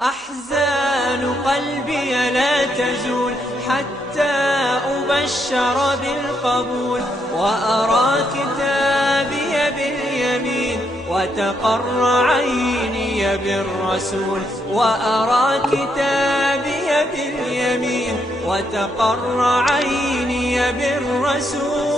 أحزان قلبي لا تزول حتى أبشر بالقبول، وأرى كتابي باليمين وتقر عيني بالرسول، وأرى كتابي باليمين وتقر عيني بالرسول.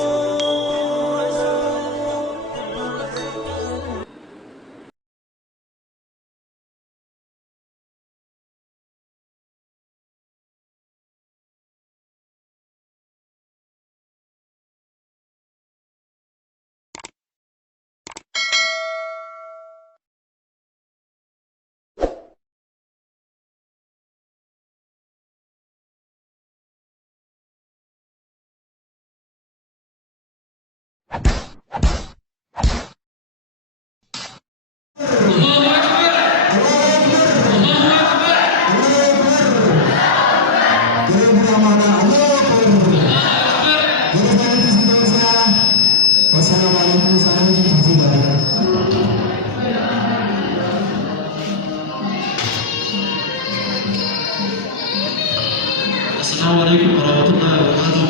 السلام عليكم ورحمة الله وبركاته.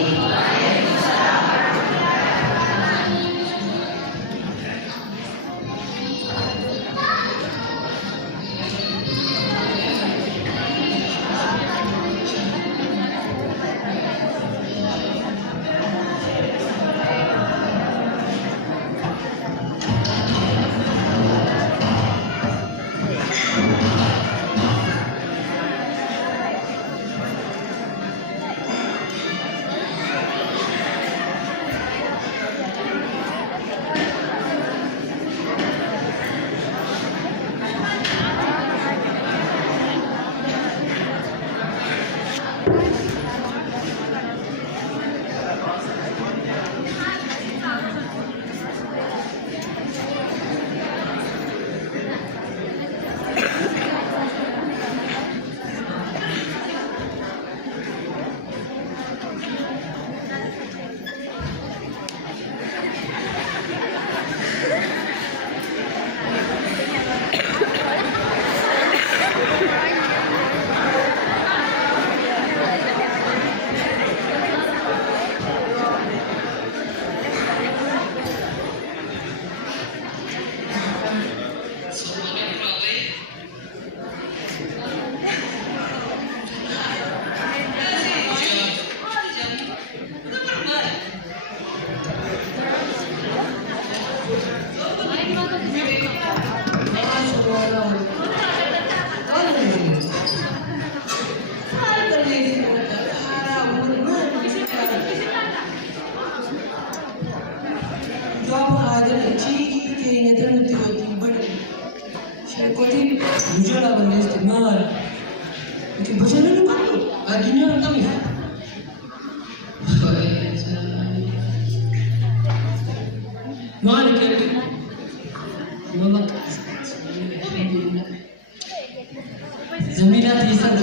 زميلات يسال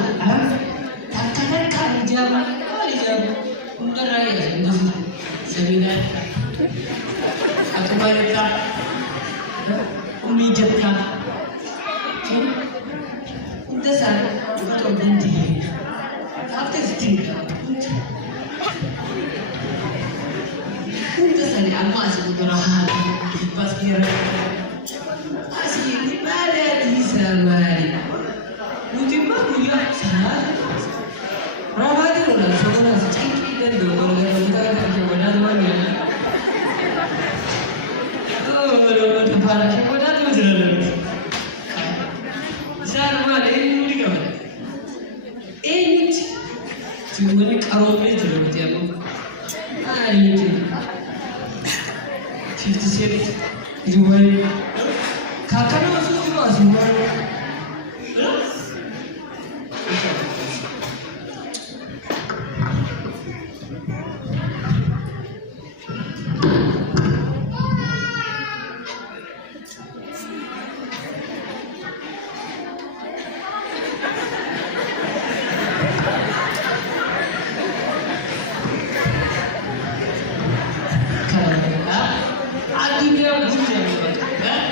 تكلك الجامع الجامع مدرعي زميلات أكبرك أمي جبكا أنت سال أنت بنتي أنت ستين أنت سال أما أسمع راحات بس كيرا أسمع ماذا تسمعني Mutimbang kuliah sana, ramai tu orang sekolah secingkit dan dua orang kita kerja pada mana? Oh, tempat kerja pada tu jalan. Zaman ini ni kan? Ini cuma ni kalau ni jalan tiap. Ini 57 Jumaat. Kakak masuk juga semua. Akhirnya hujan.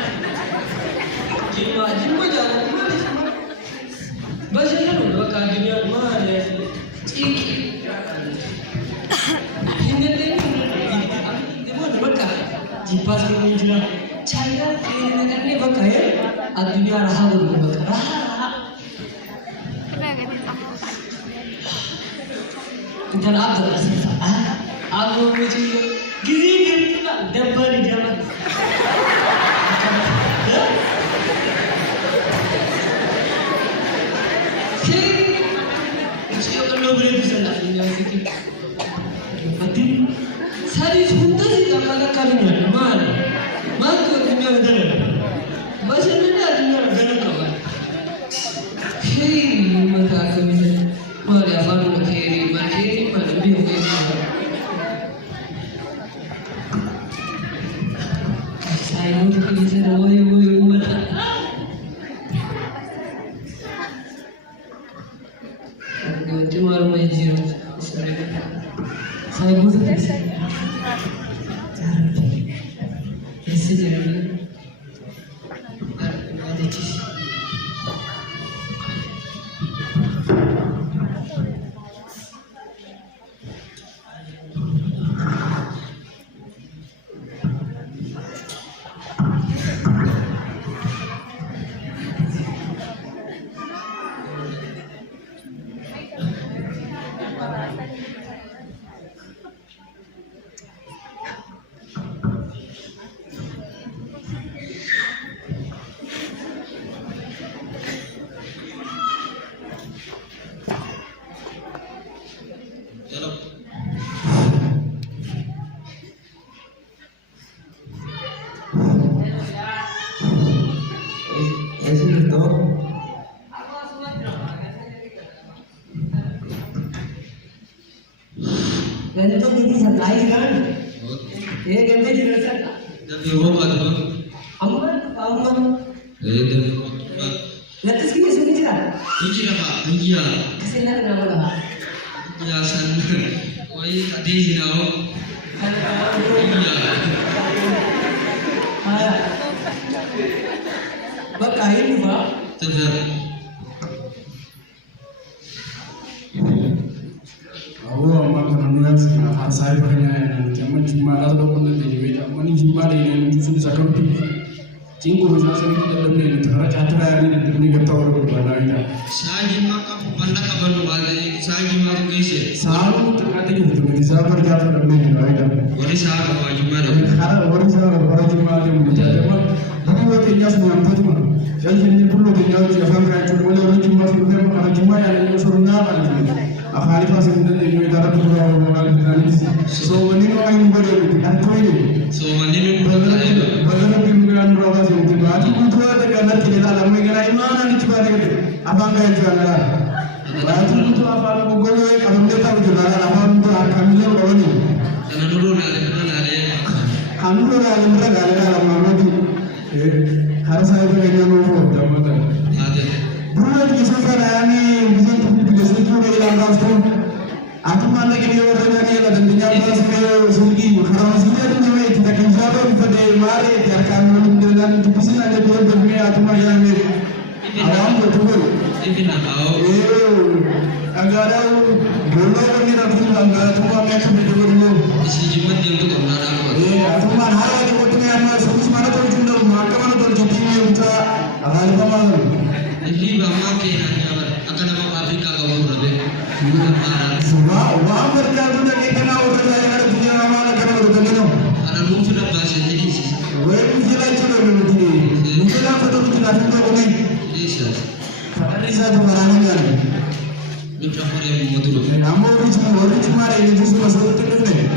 انت العبد الاسف عبد وجهي جزيل دبر جمل شيء يقولوا بريد سلا يا سيدي فتي ساري سنتا سيدا كذا كارينا ما تو الدنيا بدل بس الدنيا بدل كمان شيء ما تاكل ما له فانو خيري ما خيري ما نبيه خيري saya mau kerja woy umata nanti malam main jiro saya butuh kerja jadi ada kisah मैंने तो किसी सलाई kan ये कहते हैं जैसा जब ये वो बात हो अम्मा itu lepas kini sudah cerah ini apa iya kesana kenapa lah biasan woi tadi sinau iya bakain juga terus Allah makan har sai baganya jaman juma la do kon de be jaman juma de ne su sa kan tu cingu sa sa ni de ne thara chatra ni de ni gatta or ko bana ida saji maka banda ka banu wala saji ma ko kaise salu to ka de ni sa par ja to de ne ida wali sa ka wa juma da khara wali sa wala juma de mu ja jaman bani wo te nyas ni am fatuma jaji ni pullo de nyaw ci afan ka ci wala wali juma fi dem ala juma ya ni so na ba ni akhari pas ini ini darah turun orang Indonesia. So ini orang yang boleh antoi ini. so manini Bagaimana pimpinan berapa sih itu? Aku butuh ada kerana tidak dalam mengenai mana ni cuba ni. Abang kaya cuba lah. Aku butuh apa aku boleh kalau dia tahu juga lah. Abang butuh kami yang bawa ni. karena dulu nale Kami orang yang berada dalam mana tu? Harus saya berani nombor jambatan. ada Buat kisah saya ni bisa tulis itu dari langkah tu. Aku mana kini orang ni ada dunia pas saya sulgi. Kalau sudah tu ni kita kinjau pada mari terkan dengan tulisan ada dua bermi aku macam ni. Awam betul. ini nak tahu Agara bola ni dah tu agara tu apa yang betul betul. si jimat yang tu orang aku Aku mana hari ni betul ni apa semua mana tu cuma mata mana tu jadi ni uca. Agara apa mana? ini bama ke akan nama Afrika ka baru rabe para Wah berjalan tu dah kena orang lain ada dunia mana kena betul betul. karena lu sudah bahasa jadi sih Weh mula cuma begini. Mula apa tu kita nak ni? bisa Kalau saya tu orang ni. lu coba yang betul Nama orang cuma ini tu semua sesuatu ni.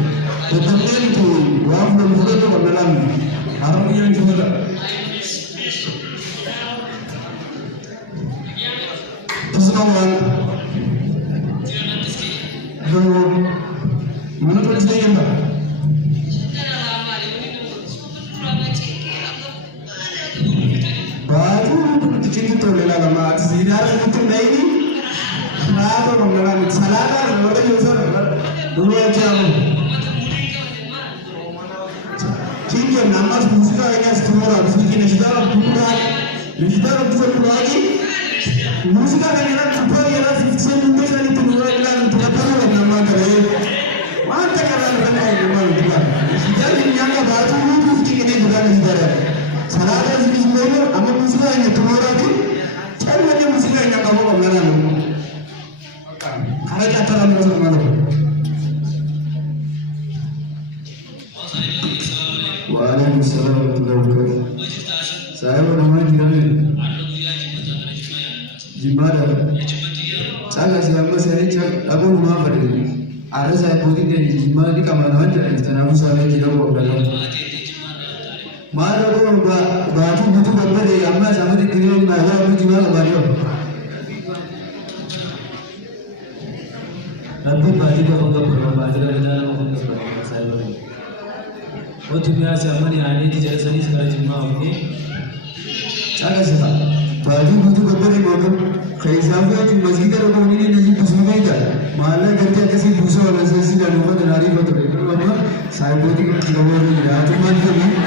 Tetapi itu wah belum boleh tu dalam orang yang cuma terus kawan. Mana tulis dia yang tak? Baru tu cerita tu lelah lama. Sejarah itu ni. Kenapa mengenal salah kan? Orang yang usah dulu aja. Cinta nama musik ayat semua musik ini sudah puluhan, sudah puluhan lagi. Musik ayat apa yang fixen itu kan itu mulai kan tidak tahu nama kerja. Mana kerana nama nama itu kan. Jadi yang baru musik ini juga sudah. Salah ada musik ini, ama musik ayat semua lagi. Cari macam musik ayat kamu mengenal. Kalau kata orang mana? Jimara. Caga si amma sai ce abun ma fare. Ara sai ko din da jimara di kamar wanda da tana musa ne ki dawo ga nan. Ma da ko ba tun mutu babba da amma samu da kire na ya mu jimara ba yau. Rabbi ba di ba ga ba da da da mu ga sai ba. Wato ya sai amma ne ani ji da sani suka jimara ne. Caga sai Baju butuh kembali makan kaisahnya itu masjid ada orang ini nanti pusing aja. Malah kerja kasih pusing orang sesi dan orang dan hari betul itu apa? Saya buat itu kita buat ini ya. Cuma itu ni.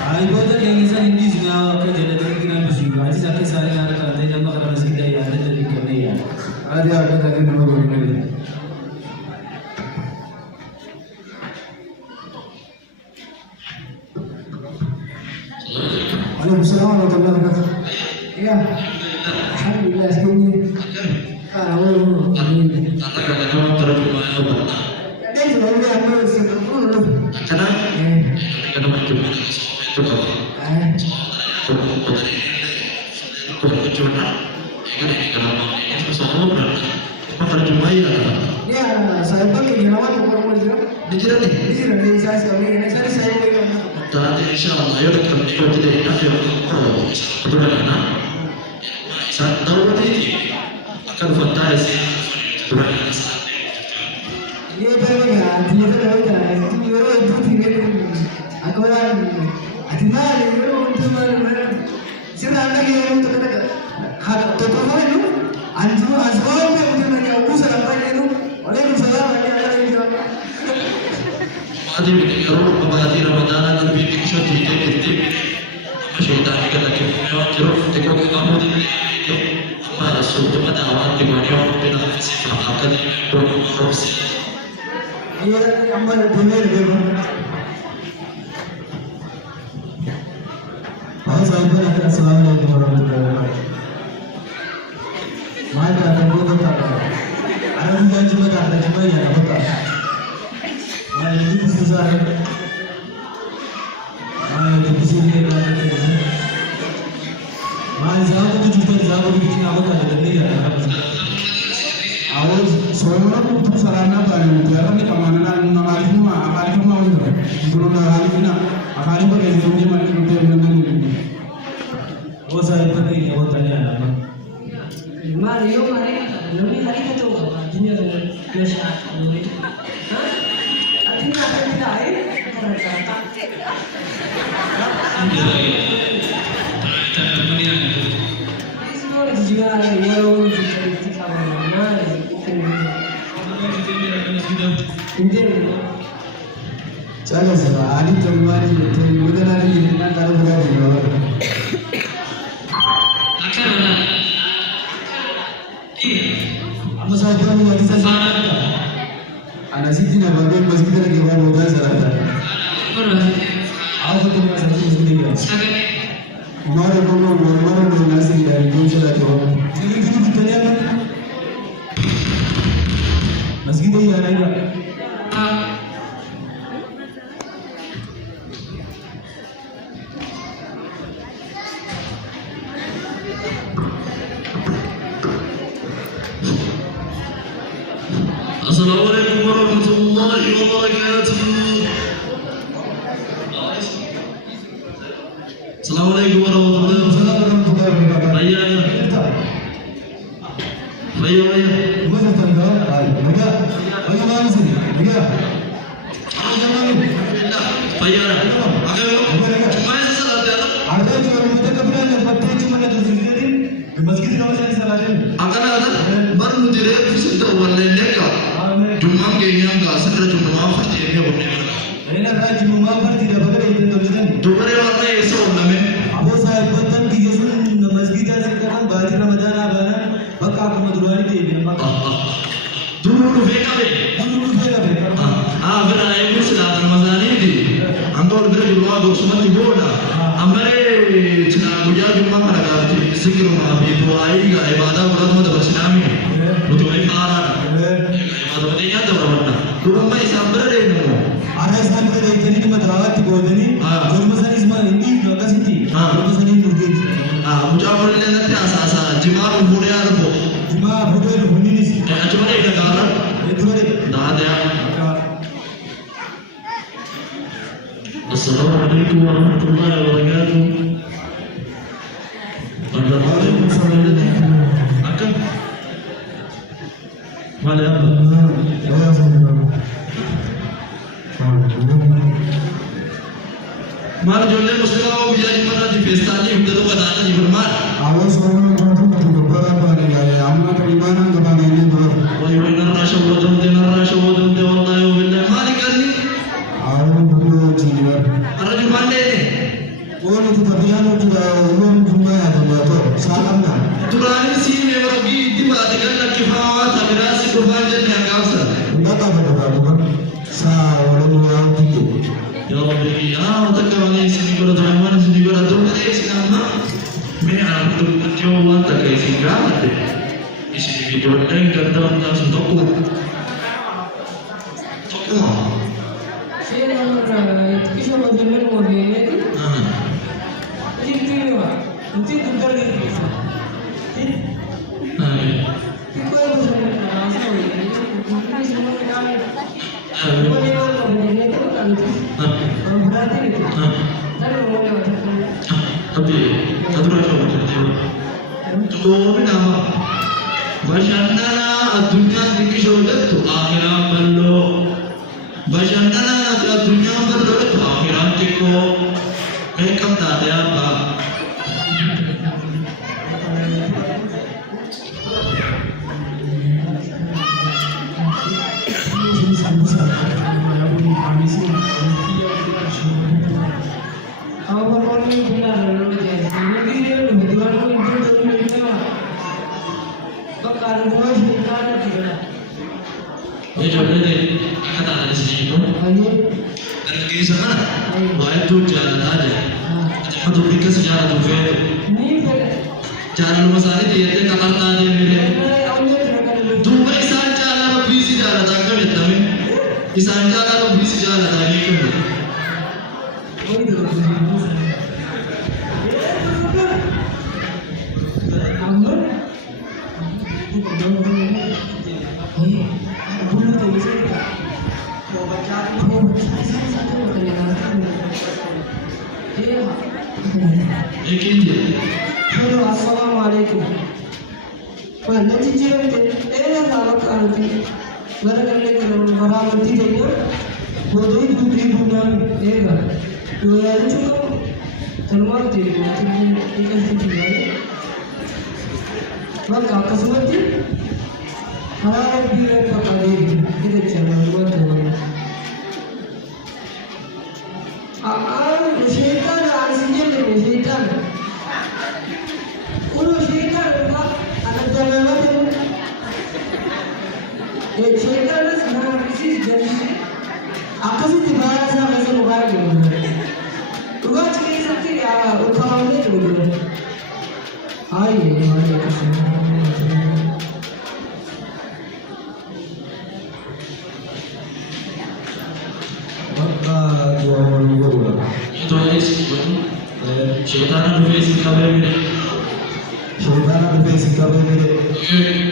Saya buat itu yang insan ini juga kerja dari kita pusing. Aji sakit saya ada kerja jam kerja masjid ya ada jadi kerja ya. Ada tadi nama buat ini. Waalaikumsalam warahmatullahi wabarakatuh. Ya, alhamdulillah semuanya. Kalau ini, karena kalau terjemah apa? ada yang sudah ambil sebelum. Karena macam itu kan. Ya, saya pakai jerawat orang jerawat. Dijerat ni. Dijerat ni saya ini saya pegang. Tadi insyaallah ya dekat kita tidak ingat ya. Betul kan? Saat tahu tadi akan fantasi. Ini bagaimana? Dia tahu kan? Itu tinggal. Aku orang. Adina itu untuk mana? Siapa anda yang untuk kata? Hak tokoh itu. Anju asal untuk mana? Aku sahabat itu. Waalaikumsalam. Ada yang jawab. Adi bikin pembahasan Ramadan dan bikin syuting itu masih tak kita lagi memang jeruk tekok kamu di video mana sudah pada awal di mana orang tidak sifat akan berkorupsi. Iya, amal benar benar. Assalamualaikum warahmatullahi wabarakatuh. Maka ada dua kata. Ada juga cuma ya apa? Nah, ini susah. Di sini ada. Jawab itu juga jawab bikin apa tadi ni ya. Awal soalnya untuk sarana baru. Jangan ni kemana nama itu. Belum hari ini. Hari ini kita ni macam ni. Oh saya pergi awal tadi ada. Mario lebih hari itu ini ada biasa. Ini apa yang lain? Semua juga yang kita mana? Jangan salah. Adi termari itu mudah lagi dengan kalau berada di luar. Apa sahaja yang kita sahaja. Anak sini nak bagian masjid lagi bawa modal sahaja. Aku tu masih masjid ni. Mara kono nasi dari kunci lagi bawa. Jadi kita ni apa? Masjid ni ada apa? Assalamualaikum warahmatullahi wabarakatuh. Assalamualaikum warahmatullahi wabarakatuh. Ayah. Mana tanda? Ayah. Ayah mana sini? Ayah. Ayah. Cuma salah dia. Ada juga kita kebetulan yang betul cuma ada di sini. Di masjid kamu saya salah dia. Akan baru mudire sudah walai leka. Cuma kayaknya enggak segera cuma maaf dia ni boleh. Ini ada cuma maaf tidak boleh itu tulisan. Dua orang ni esok nama. Abu saya betul tiga sun masjid ada sekarang baju Ramadan ada. Maka aku menjual ini. Dulu beka be. Benar ayam sudah Ramadan ini. Antor benar dulu aku semua tiboda. Amare cina buja cuma mereka sikir maaf itu ayah ibadah berat mata bersinami. Untuk ibadah. Ibadah pentingnya tu berapa? Dulu mai sambil ada ni. Ada sambil ada jadi cuma terawat tiga hari. Jumlah sani semua ini lokasi ti. Jumlah sani turki. Mudah boleh nanti asa Jimaa fuudhee argu. Jimaa fuudhee dhufuunis. Achuma dheedha gaara. Eetu malee. Daadhaa. Assalamu alaikum warahmatullahi wabarakatuh. Akka maal maal ijoollee musliimaa oo biyya jimmataatti feestaanii hunda tokko taatanii firmaan. Awwaas oromoo wantoota nuti gabbaraa baanidha. Amma kan imaanaan gabaananii dura. Wayi narraa shawwatamte wallahi yoo billee maali qarni? Awwaan bu'uura jiidha. Arra jumaan dheedhe. Oolu tabiyyaan hojii ooluun jummaa yaadannoo saaqamna. Duraanis siimee warqii itti baate kan lakkifamaa tabiraasi dhufaan jenne haqaabsa. Ndaqa badabaabuka saa walii waan tiyye. Ya Rabbi, takka malee isin godhatu waan isin godhatu malee isin amma mee argaa yoo waan takka isin gaafate isin ijoolleen gadda hundaa sun tokkuma. Tapi satu rasa macam tu. Tuh nama Bashannana adunya dikisholat tu akhirat ballo. Bashannana adunya ballo tu akhirat tiko. Mereka tak ada apa. Ini jodoh deh, kata ada di sini tu. Dan kiri sana, banyak tu jalan ada. Cuma tu pikir sejarah tu fair. Jalan rumah sana dia tu kamar tadi mile. Tu baik sana jalan bisi jalan tak kau lihat kami. Di sana jalan bisi jalan tak kau. Hello, assalamualaikum. Nanti jiran tu, salah kan tu. Barang yang barang nanti dia, bodoh itu bukan ega. Dua hari cukup. Terima kasih. Ikan sini. Maka apa semua tu? Harap dia pakai kita jangan buat tu. Syaitan aslinya dari syaitan. Udah syaitan tak ada jalan lain. Syaitan itu sebenarnya bisnis jadi. Aku sih tiba saja masih mobile dulu. Tugas kita sakit ya, utamanya dulu. Ayo, kesini. Itu aja sih betul. Syaitan ada face kabar ni. Syaitan ada face kabar ni.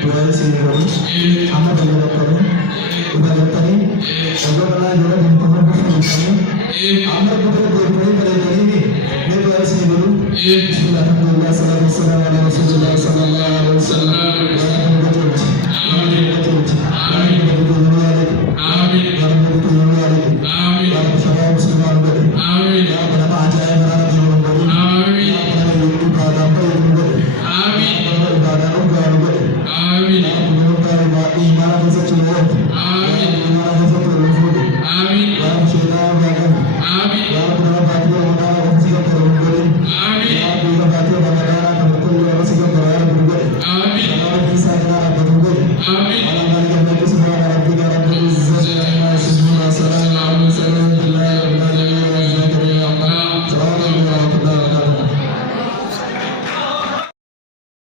Tuan sini kamu. Amat banyak kamu. Udah tadi. Kalau kalau jalan di tempat kamu. Amat betul betul pada ini. Ni tuan sini dulu. Bismillahirrahmanirrahim. Assalamualaikum warahmatullahi wabarakatuh. Amin.